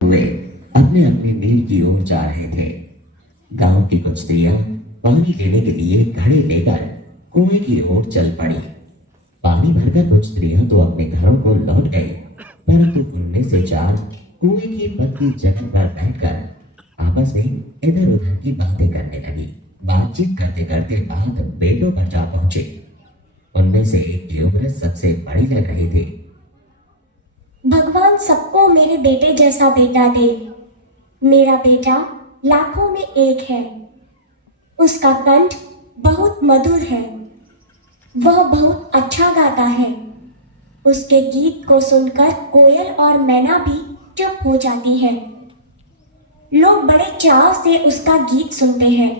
वे अपने अपने मिल की ओर जा रहे थे। गांव की कुछ स्त्रियां पानी लेने के लिए घड़े लेकर कुएं की ओर चल पड़ी। पानी भरकर कुछ स्त्रियां तो अपने घरों को लौट गई, परंतु उनमें से चार कुएं की पतली जगह पर बैठकर आपस में इधर उधर की बातें करने लगी। बातचीत करते करते बात बेटों पर जा पहुंची। उनमें से एक की उम्र सबसे बड़ी लग रही थी। भगवान सबको मेरे बेटे जैसा बेटा दे। मेरा बेटा लाखों में एक है। उसका कंठ बहुत मधुर है। वह बहुत अच्छा गाता है। उसके गीत को सुनकर कोयल और मैना भी चुप हो जाती है। लोग बड़े चाव से उसका गीत सुनते हैं।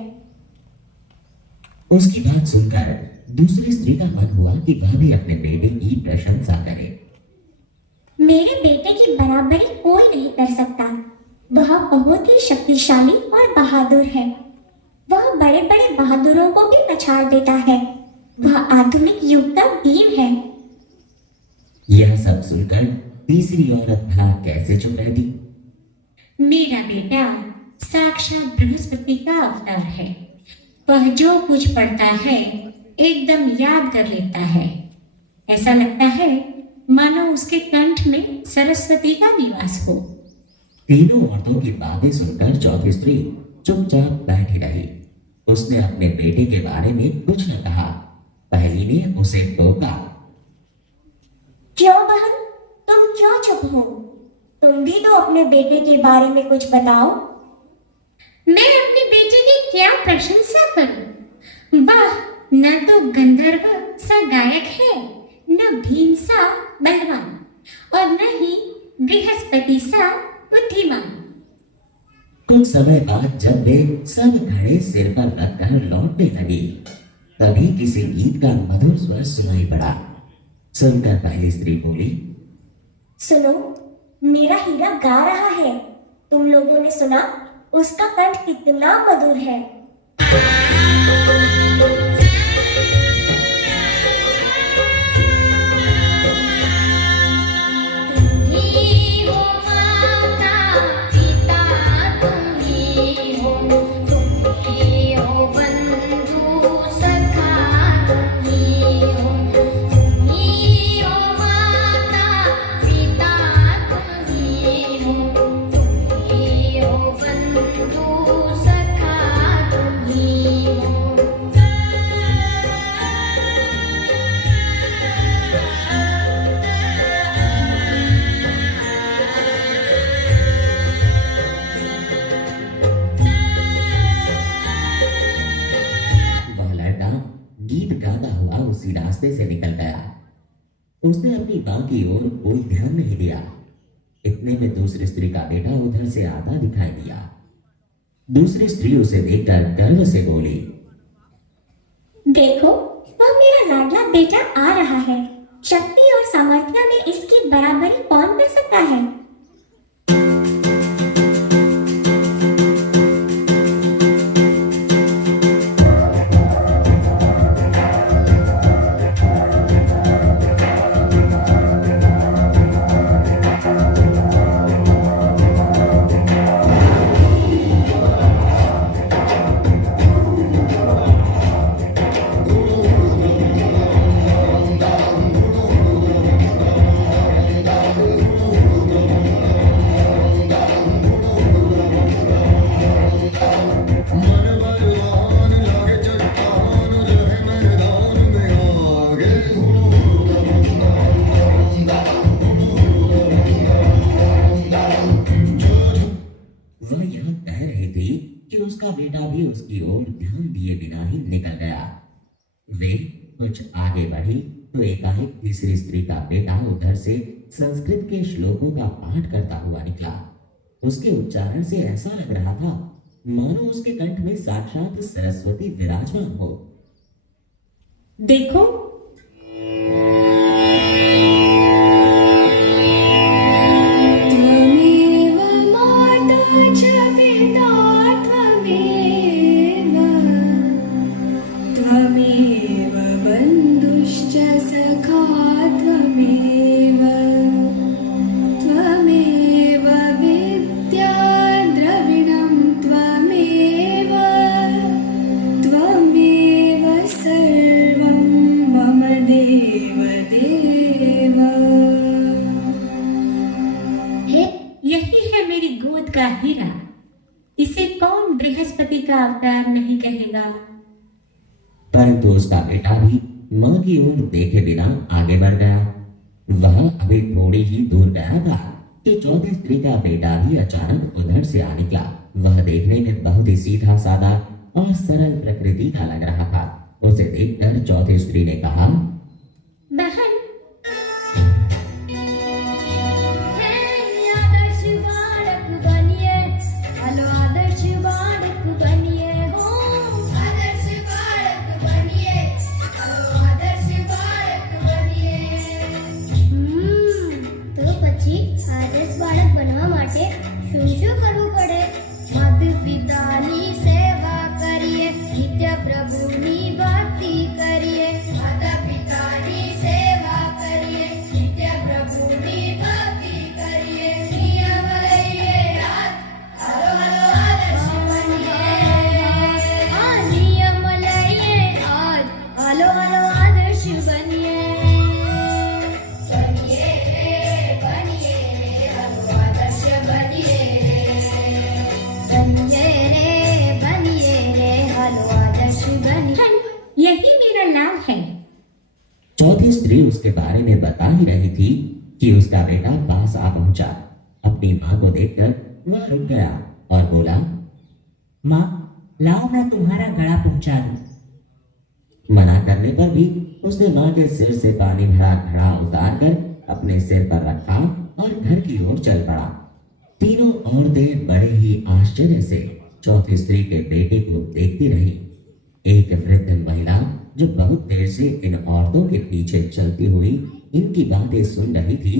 उसकी बात सुनकर दूसरी स्त्री का मन हुआ कि वह भी अपने बेटे की प्रशंसा करे। मेरे बेटे की बराबरी कोई नहीं कर सकता। वह बहुत ही शक्तिशाली और बहादुर है। वह बड़े बड़े बहादुरों को भी पछाड़ देता है। वह आधुनिक युग का भीम है। यह सब सुनकर तीसरी औरत भला कैसे चुप रहती। मेरा बेटा साक्षात बृहस्पति का अवतार है। वह जो कुछ पढ़ता है एकदम याद कर लेता है। ऐसा लगता है मानो उसके कंठ में सरस्वती का निवास हो। तीनों औरतों की बातें सुनकर चौथी स्त्री चुपचाप बैठी रही। उसने अपने बेटे के बारे में कुछ न कहा। पहली ने उसे टोका। क्यों बहन, तुम क्यों चुप हो? तुम भी तो अपने बेटे के बारे में कुछ बताओ। मैं अपने बेटे की क्या प्रशंसा करूं? वाह, न तो गंधर्व सा गायक है, न भीम सा बलवान, और न ही बृहस्पति सा बुद्धिमान। कुछ समय बाद जब वे सब घड़े सिर पर रखकर लौटने लगी, तभी किसी गीत का मधुर स्वर सुनाई पड़ा। सुनकर पहली स्त्री बोली, सुनो, मेरा हीरा गा रहा है। तुम लोगों ने सुना? उसका कंठ कितना मधुर है। वह लड़का गीत गाता हुआ उसी रास्ते से निकल गया। उसने अपनी मां की ओर कोई ध्यान नहीं दिया। इतने में दूसरी स्त्री का बेटा उधर से आता दिखाई दिया। दूसरी स्त्री उसे देखकर गर्व से बोली, देखो, वह मेरा लाडला बेटा आ रहा है। शक्ति और सामर्थ्य में इसकी बराबरी कौन कर सकता है? वह यह कह रही थी कि उसका बेटा भी उसकी ओर ध्यान दिए बिना ही निकल गया। वे कुछ आगे बढ़ी तो एकाएक तीसरी स्त्री का बेटा उधर से संस्कृत के श्लोकों का पाठ करता हुआ निकला। उसके उच्चारण से ऐसा लग रहा था मानो उसके कंठ में साक्षात सरस्वती विराजमान हो। देखो, त्वमेव माता च पिता त्वमेव, त्वमेव बन्धुश्च सखा त्वमेव, त्वमेव विद्या का हीरा, इसे कौन बृहस्पति का अवतार नहीं कहेगा। परंतु उसका बेटा भी मां की ओर देखे बिना आगे बढ़ गया। वह अभी थोड़ी ही दूर गया था कि चौथी स्त्री का बेटा भी अचानक उधर से आ निकला। वह देखने में बहुत ही सीधा साधा और सरल प्रकृति का लग रहा था। उसे देखकर चौथी स्त्री ने कहा, बहन, आदर्श बालक बनिए, हेलो आदर्श बालक बनिए हो, आदर्श बालक बनिए, हेलो आदर्श बालक बनिए। તો પછી આદર્શ બાળક બનવા માટે શું શું કરવું પડે? માતા પિતાની સેવા કરીએ, નિત્ય પ્રભુની ભક્તિ કરીએ, માતા પિતાની સેવા કરીએ, નિત્ય પ્રભુની ભક્તિ કરીએ, નિયમ લઈએ હાથ, હાલો હાલો આદર્શ બનીએ, આ નિયમ લઈએ હાથ, હાલો હાલો આદર્શ બનીએ, બનીએ રે હાલો આદર્શ બનીએ, બનીએ રે હાલો આદર્શ બનીએ। बहन, यही मेरा लाभ है। चौथी स्त्री उसके बारे में बता ही रही थी कि उसका बेटा पास आ पहुंचा। अपनी मां को देखकर वह रुक गया और बोला, माँ, लाओ मैं तुम्हारा गला पहुंचा दूं। मना करने पर भी उसने मां के सिर से पानी भरा घड़ा उतारकर अपने सिर पर रखा और घर की ओर चल पड़ा। तीनों औरतें बड़े ही आश्चर्य से चौथी स्त्री के बेटे को देखती रही। एक वृद्ध महिला जो बहुत देर से इन औरतों के पीछे चलती हुई इनकी बातें सुन रही थी,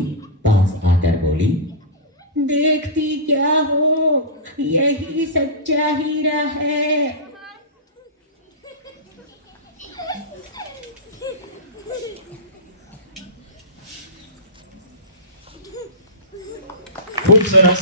पास आकर बोली, देखती क्या हो, यही सच्चा हीरा है। खूप सरस